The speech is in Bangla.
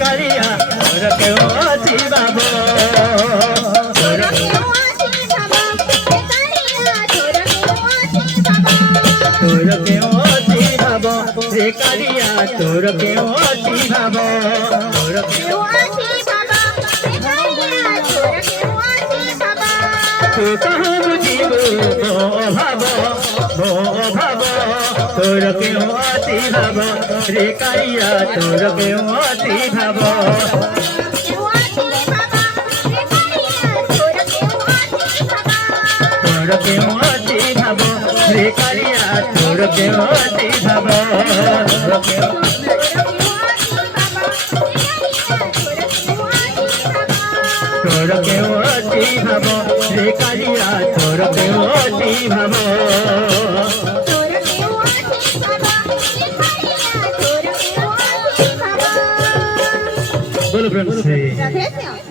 কারিয়া তোর কেউ অতি ভাব তোর কেউ অতি ভাব রে কারিয়া তোর কেউ অতি ভাব তোর কেউ তু কহু বুঝিব ভাব ভাব তোর কেউ অতি ভাব রে কারিয়া তোর কেউ অতি ভাব তোর কেউ অতি ভাব রে কারিয়া তোর কেউ অতি ভাব তোর কেউ অতি ভাব রে কারিয়া তোর কেউ অতি ভাব बोलो फ्रेंड्स